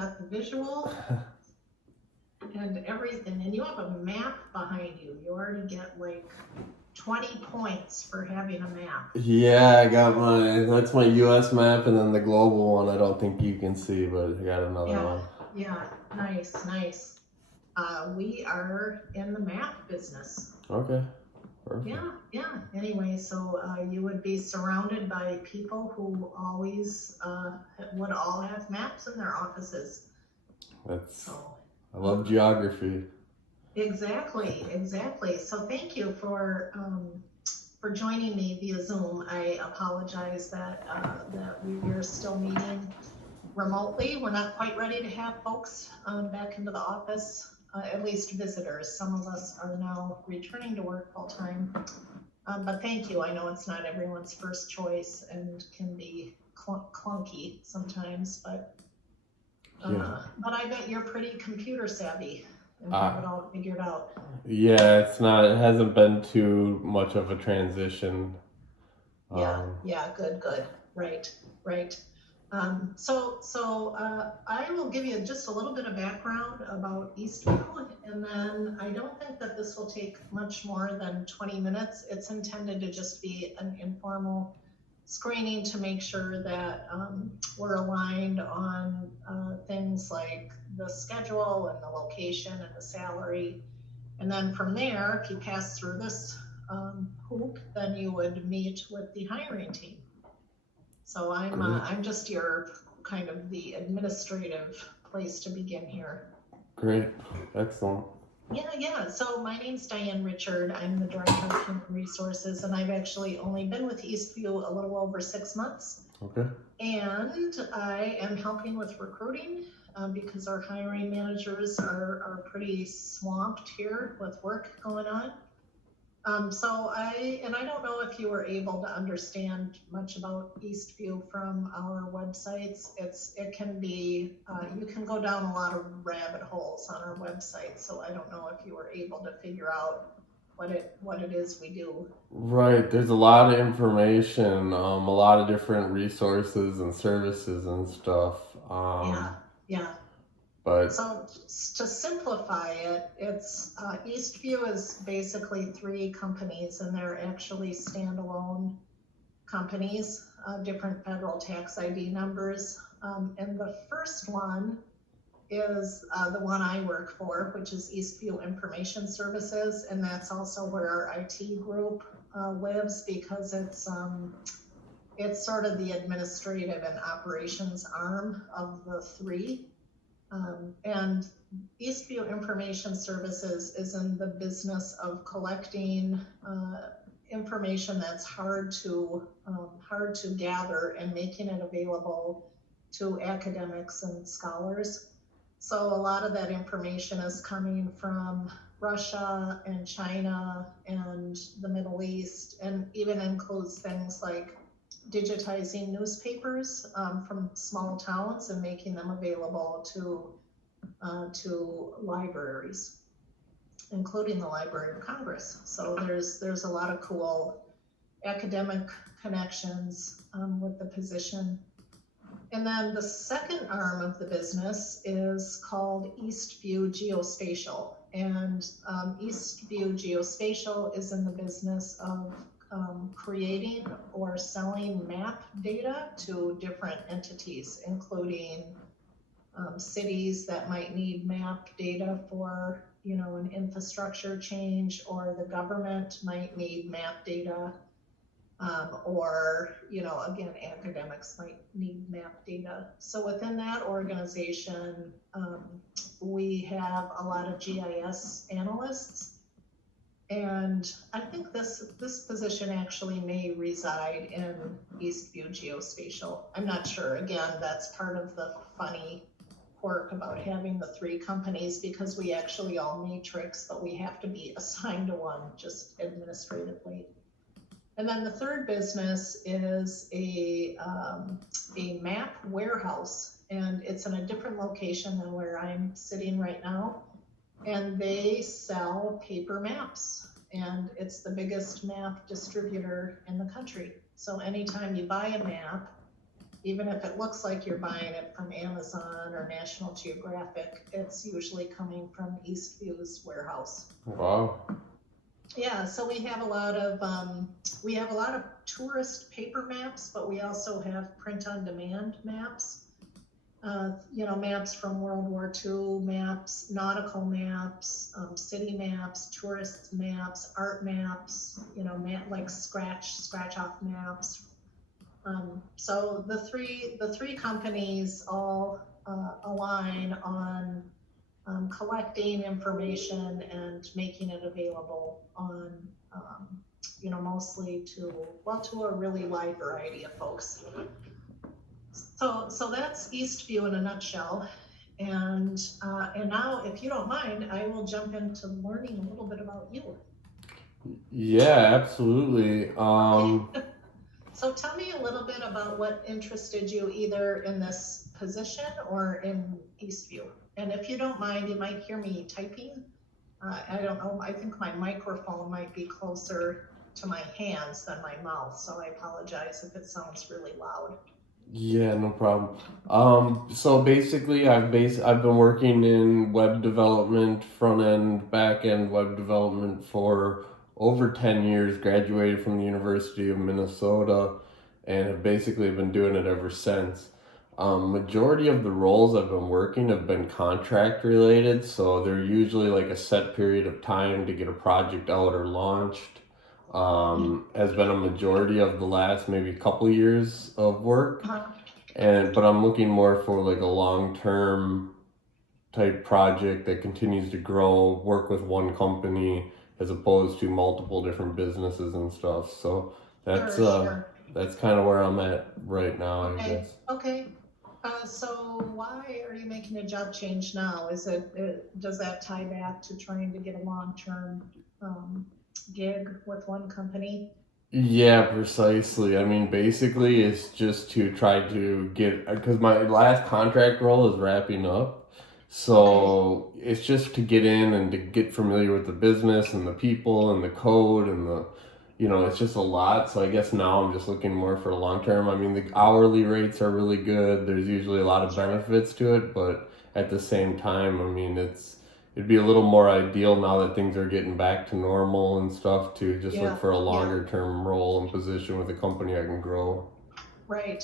got the visual and everything, and you have a map behind you. You already get like 20 points for having a map. Yeah, I got that's my US map, and then the global one I don't think you can see, but I got another one. Yeah, nice. We are in the map business. Okay, perfect. Yeah. Anyway, so you would be surrounded by people who always would all have maps in their offices. I love geography. Exactly. So thank you for joining me via Zoom. I apologize that we are still meeting remotely. We're not quite ready to have folks back into the office, at least visitors. Some of us are now returning to work full time. But thank you. I know it's not everyone's first choice and can be clunky sometimes, but I bet you're pretty computer savvy and have it all figured out. Yeah, it hasn't been too much of a transition. Yeah, good. Right. So I will give you just a little bit of background about Eastview, and then I don't think that this will take much more than 20 minutes. It's intended to just be an informal screening to make sure that we're aligned on things like the schedule and the location and the salary. And then from there, if you pass through this hoop, then you would meet with the hiring team. So I'm just your kind of the administrative place to begin here. Great, excellent. Yeah. So my name's Diane Richard. I'm the Director of Human Resources, and I've actually only been with Eastview a little over 6 months. Okay. And I am helping with recruiting because our hiring managers are pretty swamped here with work going on. So I don't know if you were able to understand much about Eastview from our websites. It can be, you can go down a lot of rabbit holes on our website. So I don't know if you were able to figure out what it is we do. Right, there's a lot of information, a lot of different resources and services and stuff. Yeah. But so to simplify it, it's Eastview is basically 3 companies, and they're actually standalone companies, different federal tax ID numbers. And the first one is the one I work for, which is Eastview Information Services, and that's also where our IT group lives, because it's sort of the administrative and operations arm of the 3. And Eastview Information Services is in the business of collecting information that's hard to gather and making it available to academics and scholars. So a lot of that information is coming from Russia and China and the Middle East, and even includes things like digitizing newspapers from small towns and making them available to libraries, including the Library of Congress. So there's a lot of cool academic connections with the position. And then the second arm of the business is called Eastview Geospatial, and Eastview Geospatial is in the business of creating or selling map data to different entities, including cities that might need map data for, an infrastructure change, or the government might need map data, or, again, academics might need map data. So within that organization, we have a lot of GIS analysts. And I think this position actually may reside in Eastview Geospatial. I'm not sure. Again, that's part of the funny quirk about having the 3 companies, because we actually all matrix, but we have to be assigned to one just administratively. And then the third business is a map warehouse, and it's in a different location than where I'm sitting right now. And they sell paper maps, and it's the biggest map distributor in the country. So anytime you buy a map, even if it looks like you're buying it from Amazon or National Geographic, it's usually coming from Eastview's warehouse. Wow. Yeah, so we have a lot of tourist paper maps, but we also have print-on-demand maps. Maps from World War II, maps, nautical maps, city maps, tourist maps, art maps, like scratch-off maps. So the three companies all align on collecting information and making it available on, mostly to a really wide variety of folks. So that's Eastview in a nutshell. And now, if you don't mind, I will jump into learning a little bit about you. Yeah, absolutely. So tell me a little bit about what interested you either in this position or in Eastview. And if you don't mind, you might hear me typing. I don't know, I think my microphone might be closer to my hands than my mouth, so I apologize if it sounds really loud. Yeah, no problem. So basically, I've been working in web development, front end, back end web development for over 10 years. Graduated from the University of Minnesota, and have basically been doing it ever since. Majority of the roles I've been working have been contract related, so they're usually like a set period of time to get a project out or launched. Has been a majority of the last maybe couple years of work. But I'm looking more for like a long-term type project that continues to grow, work with one company as opposed to multiple different businesses and stuff. So that's Sure. that's kind of where I'm at right now, I Okay, guess. okay. So why are you making a job change now? Does that tie back to trying to get a long-term gig with one company? Yeah, precisely. I mean, basically, it's just to try to get, because my last contract role is wrapping up. So it's just to get in and to get familiar with the business and the people and the code and it's just a lot. So I guess now I'm just looking more for long term. I mean, the hourly rates are really good. There's usually a lot of benefits to it, but at the same time, I mean, it'd be a little more ideal now that things are getting back to normal and stuff to just Yeah, look for a yeah. longer term role and position with a company I can grow. Right.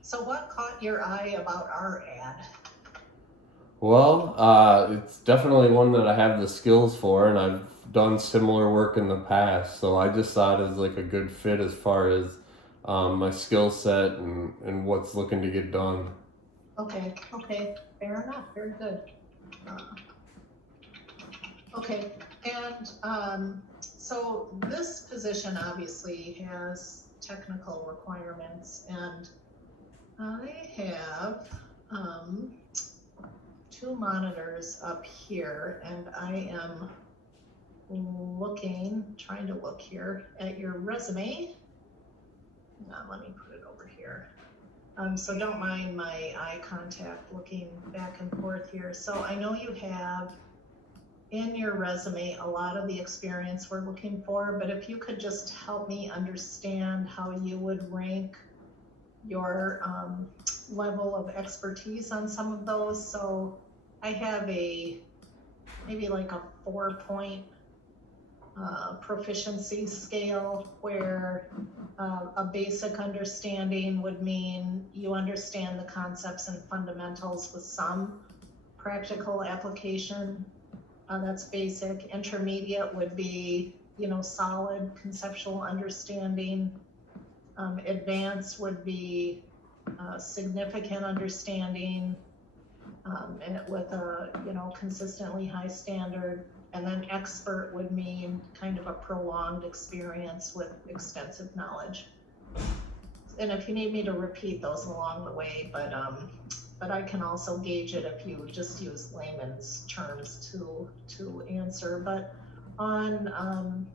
So what caught your eye about our ad? Well, it's definitely one that I have the skills for, and I've done similar work in the past. So I just saw it as like a good fit as far as my skill set and what's looking to get done. Okay, fair enough, very good. Okay, and so this position obviously has technical requirements, and I have two monitors up here, and I am trying to look here at your resume. Let me put it over here. So don't mind my eye contact looking back and forth here. So I know you have in your resume a lot of the experience we're looking for, but if you could just help me understand how you would rank your level of expertise on some of those. So I have maybe like a 4-point proficiency scale where a basic understanding would mean you understand the concepts and fundamentals with some practical application. That's basic. Intermediate would be, solid conceptual understanding. Advanced would be significant understanding and with a, consistently high standard. And then expert would mean kind of a prolonged experience with extensive knowledge. And if you need me to repeat those along the way, but I can also gauge it if you just use layman's terms to answer. But on,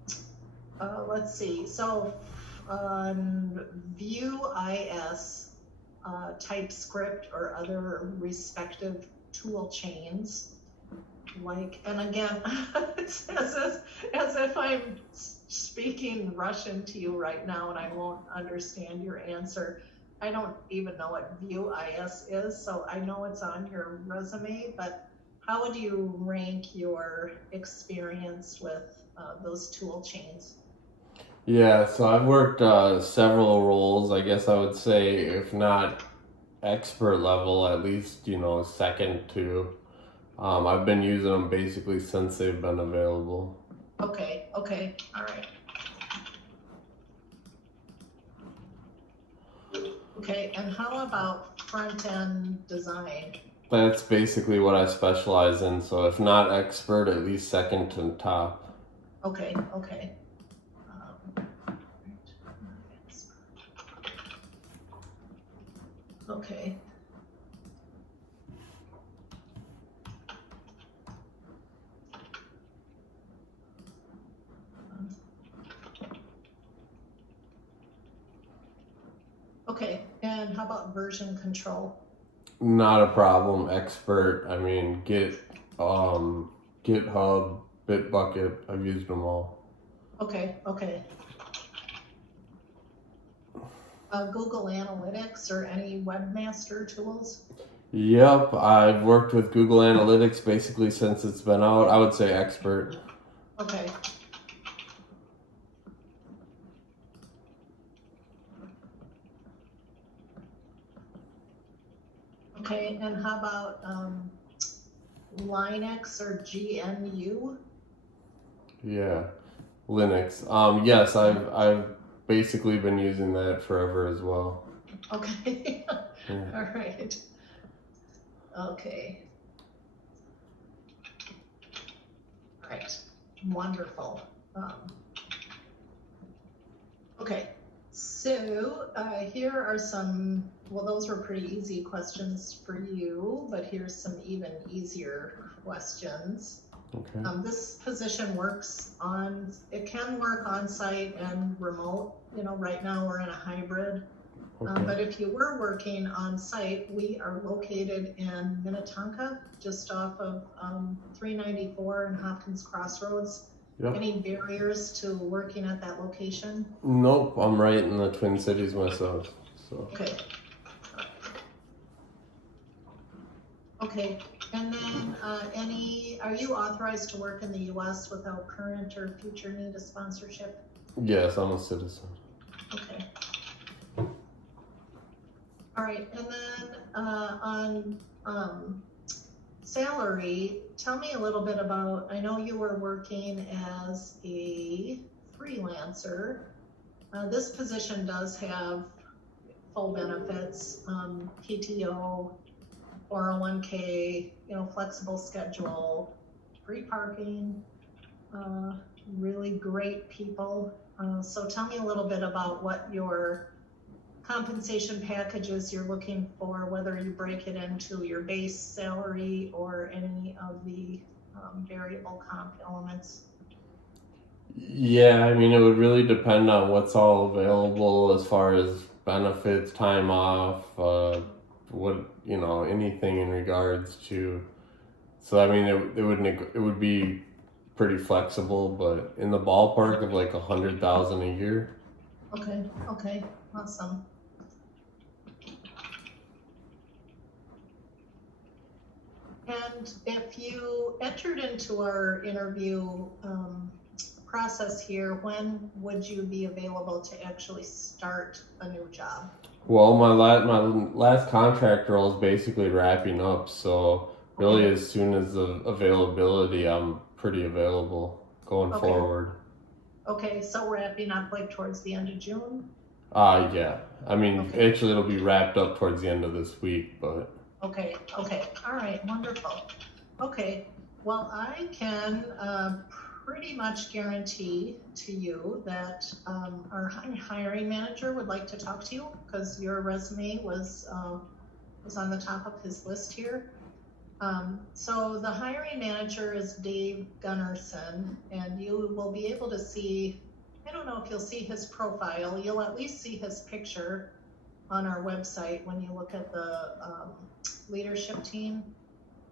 let's see, so on Vue JS, TypeScript or other respective tool chains, and again, it's as if I'm speaking Russian to you right now and I won't understand your answer. I don't even know what Vue JS is, so I know it's on your resume, but how would you rank your experience with those tool chains? Yeah, so I've worked several roles. I guess I would say, if not expert level, at least, second to. I've been using them basically since they've been available. Okay, okay, all right. Okay, and how about front-end design? That's basically what I specialize in. So if not expert, at least second to top. Okay, okay. Okay. Okay, and how about version control? Not a problem. Expert. I mean, GitHub, Bitbucket. I've used them all. Okay, okay. Google Analytics or any webmaster tools? Yep, I've worked with Google Analytics basically since it's been out. I would say expert. Okay. Okay, and how about Linux or GNU? Yeah, Linux. Yes, I've basically been using that forever as well. Okay, Yeah. all right. Okay. All right, wonderful. Okay, so here are some, well, those were pretty easy questions for you, but here's some even easier questions. Okay. This position it can work on site and remote. Right now we're in a hybrid. Okay. But if you were working on site, we are located in Minnetonka, just off of 394 and Hopkins Crossroads. Yep. Any barriers to working at that location? Nope, I'm right in the Twin Cities myself. So. Okay. Okay, and then are you authorized to work in the U.S. without current or future need of sponsorship? Yes, I'm a citizen. Okay. All right, and then on salary, tell me a little bit about, I know you were working as a freelancer. This position does have full benefits, PTO, 401k, flexible schedule, free parking, really great people. So tell me a little bit about what your compensation packages you're looking for, whether you break it into your base salary or any of the variable comp elements. Yeah, I mean, it would really depend on what's all available as far as benefits, time off, anything in regards to. So I mean, it would be pretty flexible, but in the ballpark of like 100,000 a year. Okay, awesome. And if you entered into our interview process here, when would you be available to actually start a new job? Well, my last contract role is basically wrapping up, so really as soon as the availability, I'm pretty available going forward. Okay, so wrapping up like towards the end of June? Yeah. I mean, actually it'll be wrapped up towards the end of this week, but. Okay, all right, wonderful. Okay, well, I can pretty much guarantee to you that our hiring manager would like to talk to you because your resume was on the top of his list here. So the hiring manager is Dave Gunnarsson, and you will be able to see, I don't know if you'll see his profile, you'll at least see his picture on our website when you look at the leadership team.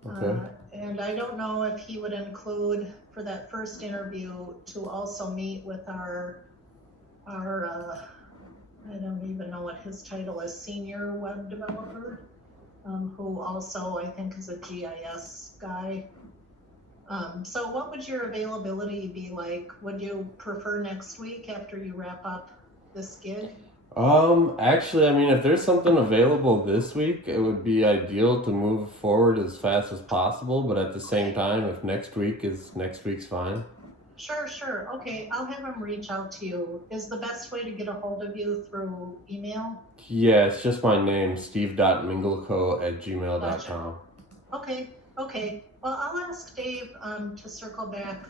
Okay. And I don't know if he would include for that first interview to also meet with our I don't even know what his title is, senior web developer, who also I think is a GIS guy. So what would your availability be like? Would you prefer next week after you wrap up this gig? Actually, I mean, if there's something available this week, it would be ideal to move forward as fast as possible. But at the same time, if next week's fine. Sure. Okay, I'll have him reach out to you. Is the best way to get a hold of you through email? Yeah, it's just my name, steve.mingleco@gmail.com. Okay. Well, I'll ask Dave to circle back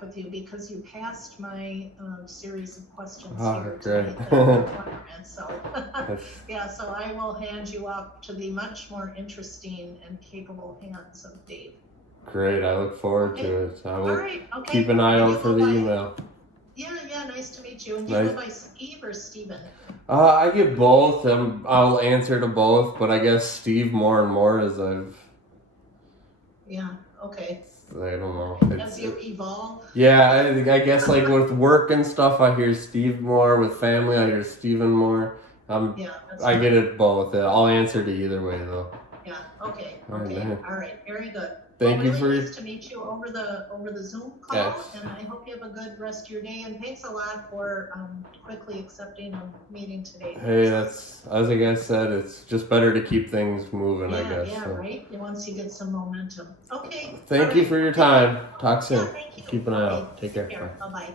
with you because you passed my series of questions here Great. tonight. The requirements. So That's yeah, so I will hand you up to the much more interesting and capable hands of Dave. great. I look forward Okay. to it. I All will right. Okay. keep an eye And out you for go the by- email. Yeah. Nice to meet you. And you Nice. go by Steve or Steven? I get both. I'll answer to both, but I guess Steve more and more as Yeah. Okay. I don't know. As you evolve. Yeah, I guess like with work and stuff, I hear Steve more. With family, I hear Steven more. Yeah. That's I get it both. I'll answer to either way though. Yeah. Okay. All right. All right. Very good. Thank you Really for nice to meet you over the Zoom call, Yes. and I hope you have a good rest of your day. And thanks a lot for quickly accepting a meeting today. Hey, that's as I guess said. It's just better to keep things moving. I guess. Yeah, So. right. Once you get some momentum. Okay. Thank you for your time. Talk soon. Yeah, thank you. Keep an eye Okay, out. Take care. Bye. Bye bye.